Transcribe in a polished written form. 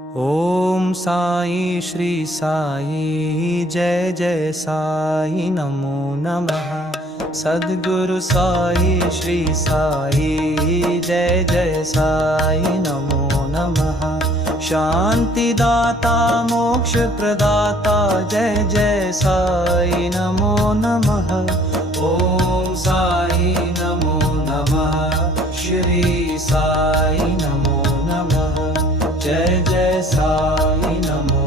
ओम साई श्री साई जय जय साई नमो नमः। सद्गुरु साई श्री साई जय जय साई नमो नमः। शांति दाता मोक्ष प्रदाता जय जय साई नमो नमः। ओम साई नमो नमः। श्री साई नमो नमः। जय जय साई नमो